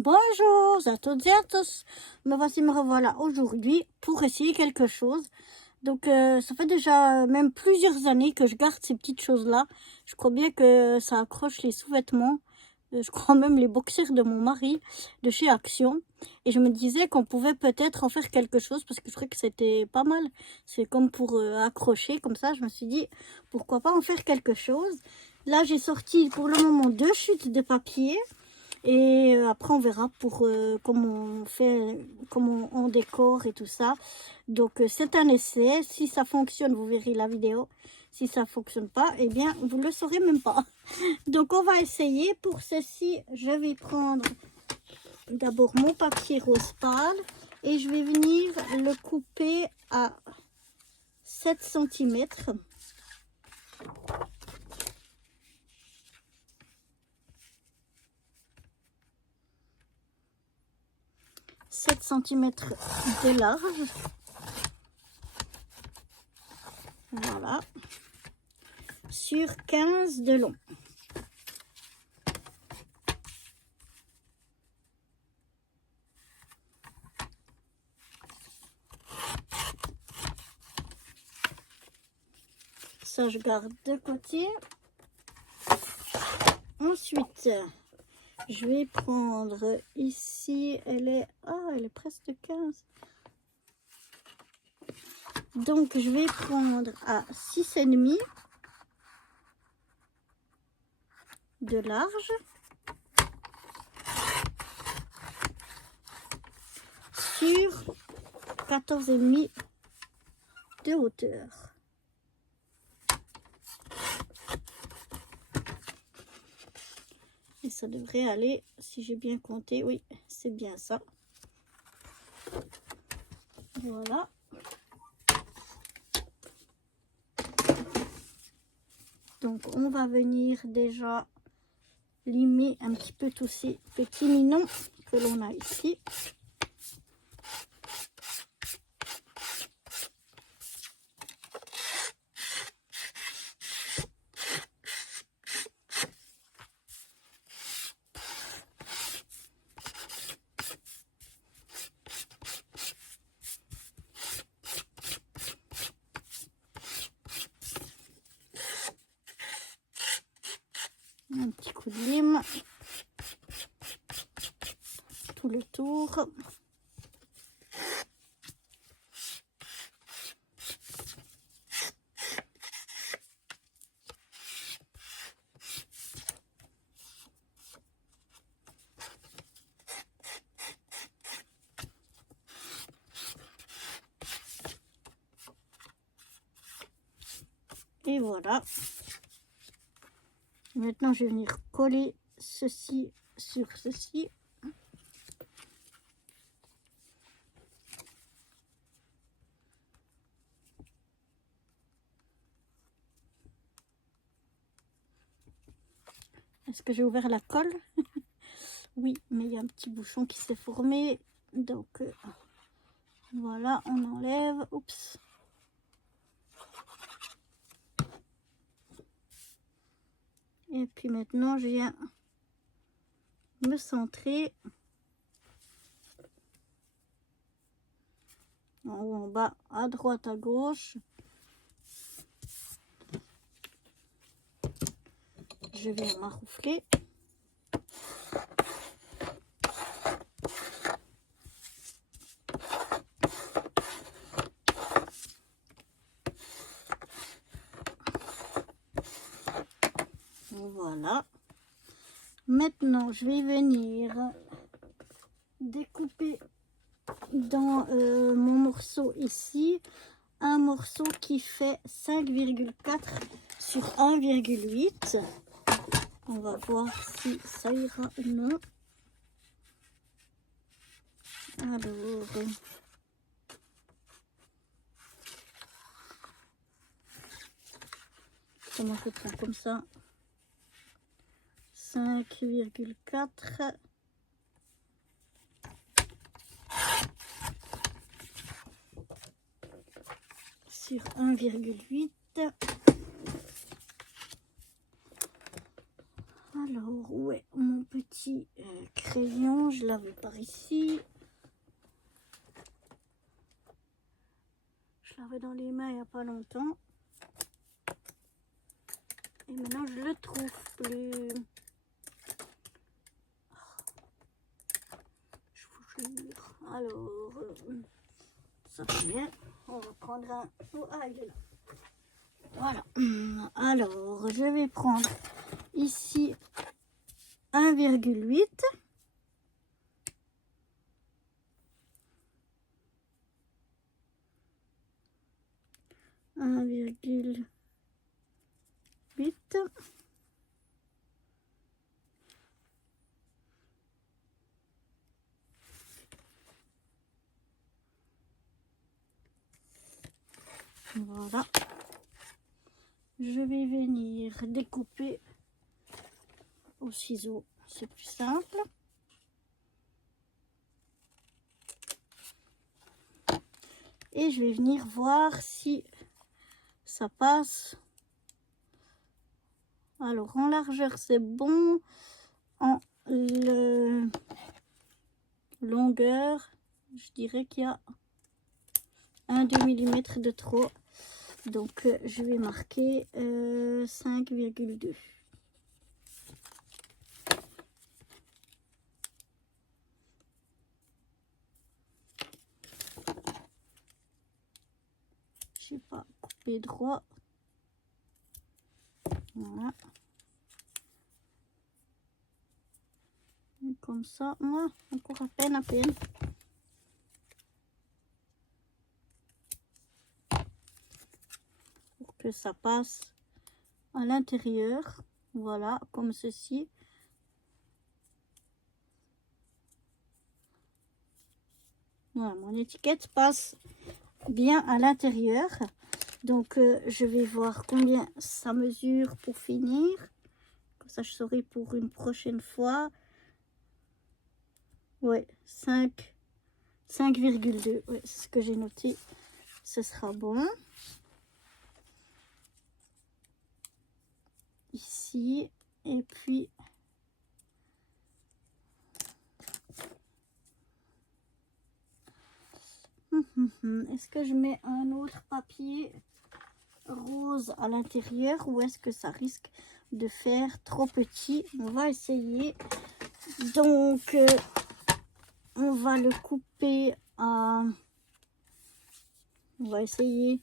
Bonjour à toutes et à tous, me revoilà aujourd'hui pour essayer quelque chose. Donc ça fait déjà même plusieurs années que je garde ces petites choses-là. Je crois bien que ça accroche les sous-vêtements, je crois même les boxers de mon mari de chez Action. Et je me disais qu'on pouvait peut-être en faire quelque chose parce que je trouvais que c'était pas mal. C'est comme pour accrocher comme ça, je me suis dit pourquoi pas en faire quelque chose. Là j'ai sorti pour le moment 2 chutes de papier. Et après, on verra pour comment on fait, comment on décore et tout ça. Donc, c'est un essai. Si ça fonctionne, vous verrez la vidéo. Si ça fonctionne pas, eh bien, vous le saurez même pas. Donc, on va essayer. Pour ceci, je vais prendre d'abord mon papier rose pâle. Et je vais venir le couper à 7 cm. 7 cm de large. Voilà. Sur 15 de long. Ça, je garde de côté. Ensuite, je vais prendre ici, elle est presque 15. Donc, je vais prendre à 6,5 de large. Sur 14,5 de hauteur. Et ça devrait aller, si j'ai bien compté, oui, c'est bien ça. Voilà. Donc, on va venir déjà limer un petit peu tous ces petits minons que l'on a ici. Un petit coup de lime, tout le tour. Et voilà. Maintenant, je vais venir coller ceci sur ceci. Est-ce que j'ai ouvert la colle? Oui, mais il y a un petit bouchon qui s'est formé. Donc, voilà, on enlève. Oups. Et puis maintenant, je viens me centrer. En haut, en bas, à droite, à gauche. Je vais maroufler. Voilà. Maintenant, je vais venir découper dans mon morceau ici un morceau qui fait 5,4 sur 1,8. On va voir si ça ira ou non. Alors, comment je prends comme ça? 5,4 sur 1,8. Alors, où est mon petit crayon, je l'avais par ici. Je l'avais dans les mains il n'y a pas longtemps. Et maintenant je le trouve plus. Je vous jure. Alors, ça vient. On va prendre un. Oh, ah, il est là. Voilà. Alors, je vais prendre ici 1,8. Voilà. Je vais venir découper au ciseau, c'est plus simple. Et je vais venir voir si ça passe. Alors en largeur c'est bon, en longueur je dirais qu'il y a 1-2 mm de trop, donc je vais marquer 5,2. Je n'ai pas coupé droit. Voilà. Et comme ça, moi, encore à peine. Pour que ça passe à l'intérieur. Voilà, comme ceci. Voilà, mon étiquette passe bien à l'intérieur. Donc, je vais voir combien ça mesure pour finir. Comme ça, je saurai pour une prochaine fois. Ouais, 5,2. Ouais, c'est ce que j'ai noté. Ce sera bon. Ici. Et puis... Est-ce que je mets un autre papier rose à l'intérieur ou est-ce que ça risque de faire trop petit? On va essayer. Donc, on va le couper à... On va essayer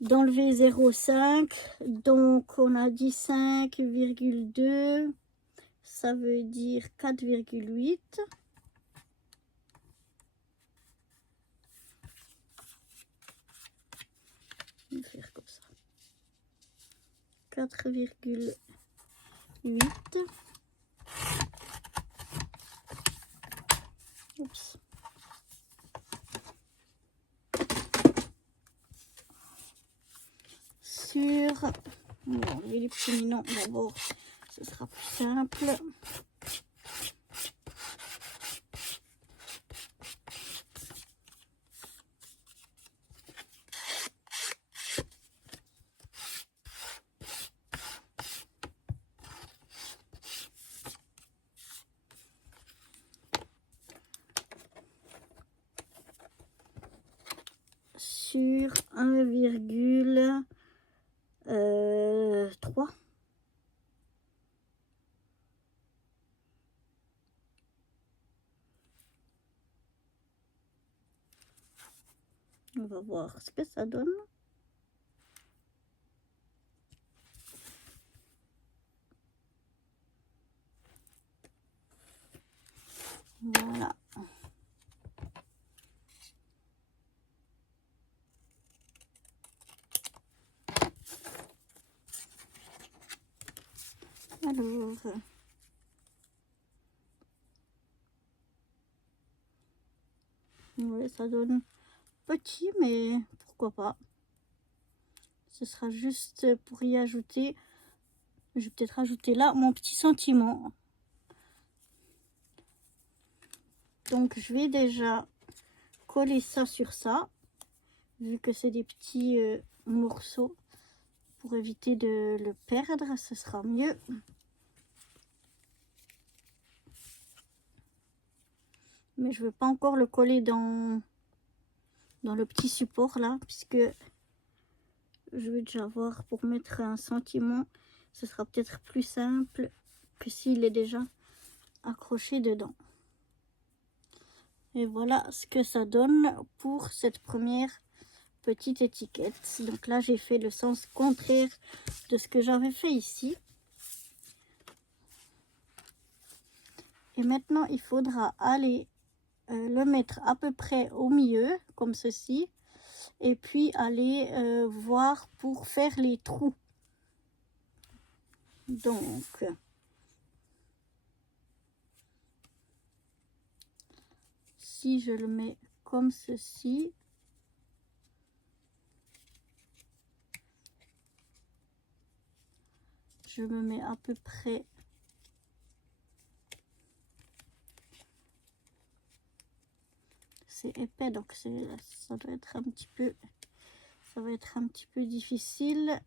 d'enlever 0,5. Donc, on a dit 5,2. Ça veut dire 4,8. On va faire comme ça. 4,8. Oups. Sur... On va enlever les petits minons d'abord. Ce sera plus simple. Sur 1,3. On va voir ce que ça donne. Voilà. Alors, oui, ça donne petit, mais pourquoi pas. Ce sera juste pour y ajouter. Je vais peut-être ajouter là mon petit sentiment. Donc, je vais déjà coller ça sur ça, vu que c'est des petits morceaux. Pour éviter de le perdre, ce sera mieux. Mais je ne vais pas encore le coller dans le petit support là, puisque je vais déjà voir pour mettre un sentiment. Ce sera peut-être plus simple que s'il est déjà accroché dedans. Et voilà ce que ça donne pour cette première petite étiquette. Donc là, j'ai fait le sens contraire de ce que j'avais fait ici. Et maintenant, il faudra aller le mettre à peu près au milieu, comme ceci. Et puis aller voir pour faire les trous. Donc, si je le mets comme ceci, je me mets à peu près c'est épais, donc ça doit être un petit peu, ça va être un petit peu difficile.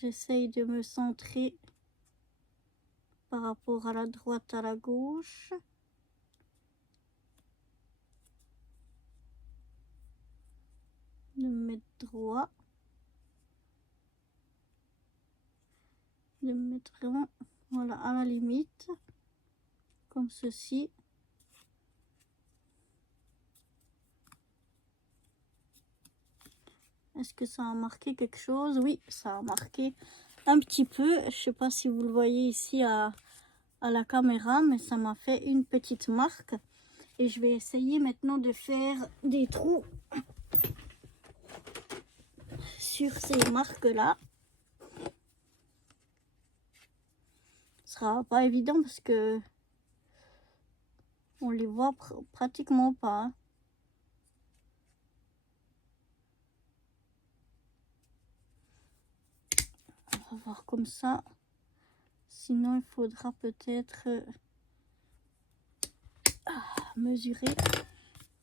J'essaye de me centrer par rapport à la droite, à la gauche. De me mettre droit. De me mettre vraiment, voilà, à la limite. Comme ceci. Est-ce que ça a marqué quelque chose? Oui, ça a marqué un petit peu. Je sais pas si vous le voyez ici à la caméra, mais ça m'a fait une petite marque. Et je vais essayer maintenant de faire des trous sur ces marques-là. Ce sera pas évident parce que on les voit pratiquement pas. On va voir comme ça. Sinon, il faudra peut-être mesurer.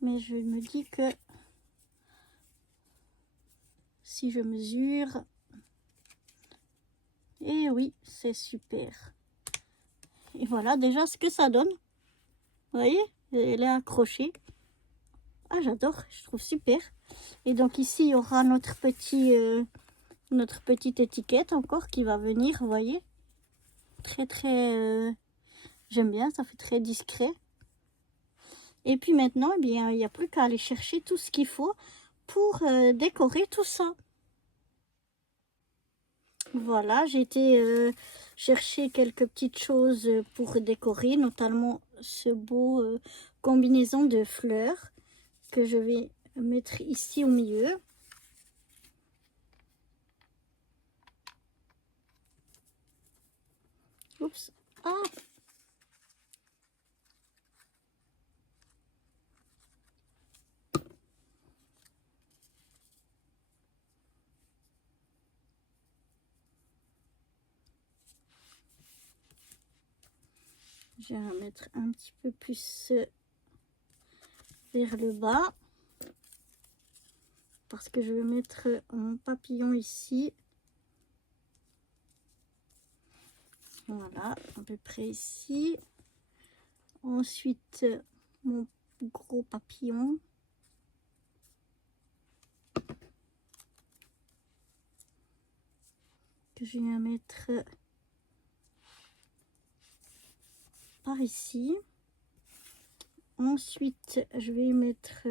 Mais je me dis que si je mesure... Et oui, c'est super. Et voilà déjà ce que ça donne. Vous voyez, elle est accrochée. Ah, j'adore, je trouve super. Et donc ici, il y aura notre petite étiquette encore qui va venir, vous voyez. Très, j'aime bien, ça fait très discret. Et puis maintenant, eh bien, il n'y a plus qu'à aller chercher tout ce qu'il faut pour décorer tout ça. Voilà, j'ai été chercher quelques petites choses pour décorer, notamment ce beau combinaison de fleurs que je vais mettre ici au milieu. Oups, ah! Je vais en mettre un petit peu plus vers le bas. Parce que je vais mettre mon papillon ici. Voilà, à peu près ici. Ensuite, mon gros papillon. Que je viens mettre par ici. Ensuite, je vais mettre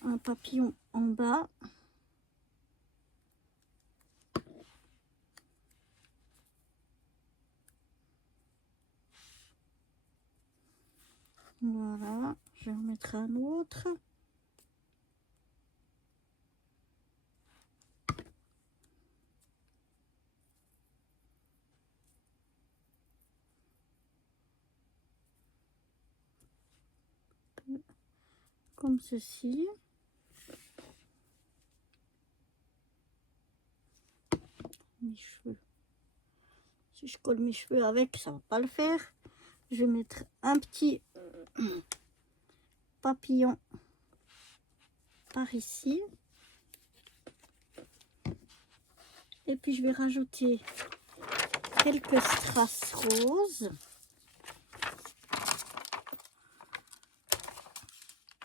un papillon en bas. Voilà, je vais en mettre un autre. Comme ceci. Mes cheveux. Si je colle mes cheveux avec, ça va pas le faire. Je vais mettre un petit papillon par ici. Et puis je vais rajouter quelques strass roses.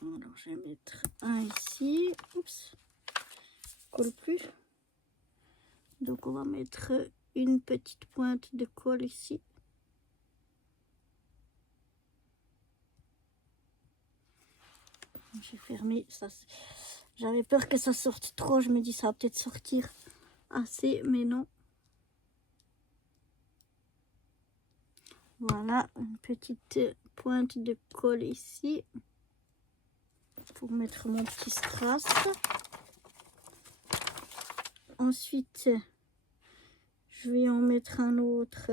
Alors, je vais mettre un ici. Oups, colle plus. Donc, on va mettre une petite pointe de colle ici. J'ai fermé ça. J'avais peur que ça sorte trop. Je me dis ça va peut-être sortir assez, mais non. Voilà, une petite pointe de colle ici pour mettre mon petit strass. Ensuite, je vais en mettre un autre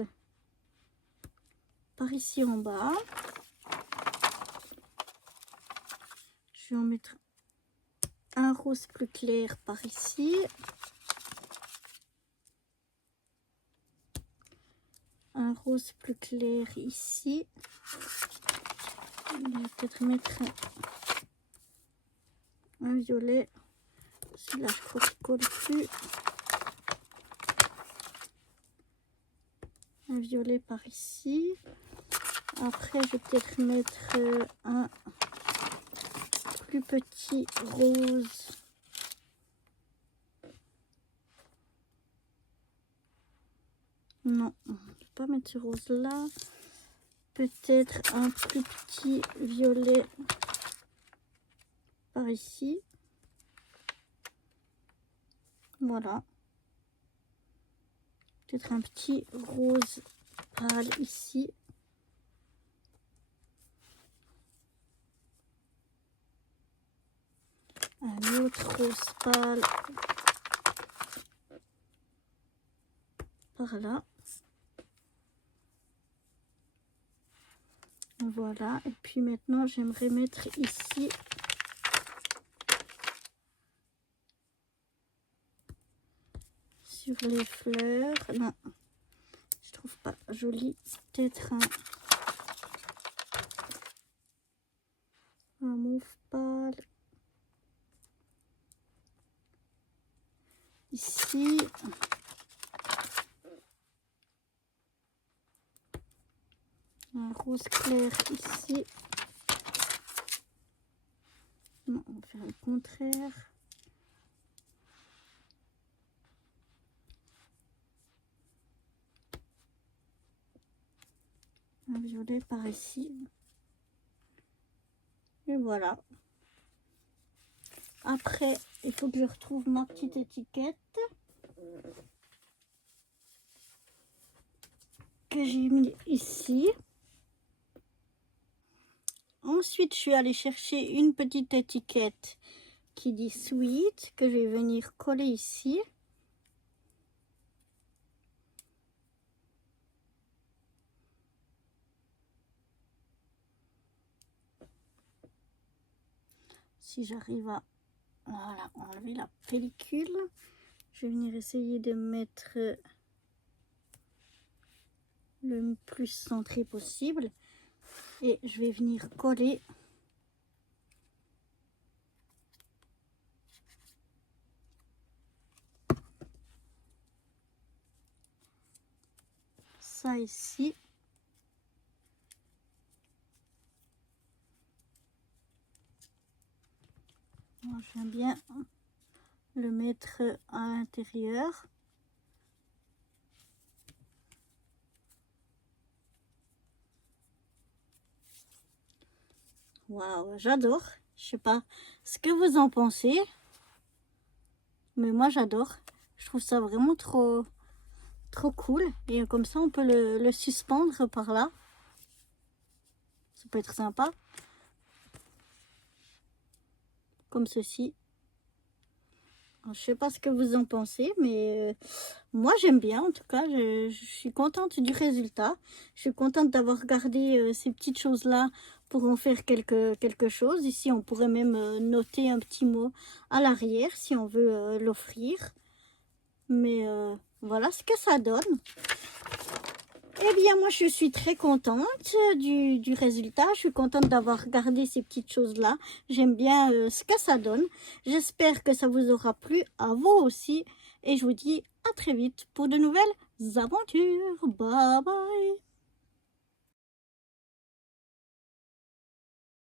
par ici en bas. Je vais en mettre un rose plus clair par ici. Un rose plus clair ici. Je vais peut-être mettre un violet. Celui-là, je crois qu'il colle plus. Un violet par ici. Après, je vais peut-être mettre un plus petit rose. Non, je ne vais pas mettre ce rose là. Peut-être un plus petit violet par ici. Voilà. Peut-être un petit rose pâle ici. Un autre rose pâle par là. Voilà. Et puis maintenant, j'aimerais mettre ici sur les fleurs. Non, je trouve pas joli. Peut-être un mauve pâle. Ici. Un rose clair ici. Non, on va faire le contraire. Un violet par ici. Et voilà. Après, il faut que je retrouve ma petite étiquette que j'ai mis ici. Ensuite, je suis allée chercher une petite étiquette qui dit Sweet, que je vais venir coller ici. Si j'arrive à voilà, enlever la pellicule, je vais venir essayer de mettre le plus centré possible. Et je vais venir coller ça ici. Moi, j'aime bien le mettre à l'intérieur. Waouh, j'adore. Je sais pas ce que vous en pensez, mais moi j'adore. Je trouve ça vraiment trop cool. Et comme ça, on peut le suspendre par là. Ça peut être sympa. Comme ceci. Alors, je sais pas ce que vous en pensez, mais moi j'aime bien. En tout cas, je suis contente du résultat. Je suis contente d'avoir gardé ces petites choses-là pour en faire quelque chose. Ici, on pourrait même noter un petit mot à l'arrière si on veut l'offrir. Mais voilà ce que ça donne. Eh bien, moi, je suis très contente du résultat. Je suis contente d'avoir gardé ces petites choses-là. J'aime bien ce que ça donne. J'espère que ça vous aura plu, à vous aussi. Et je vous dis à très vite pour de nouvelles aventures. Bye bye.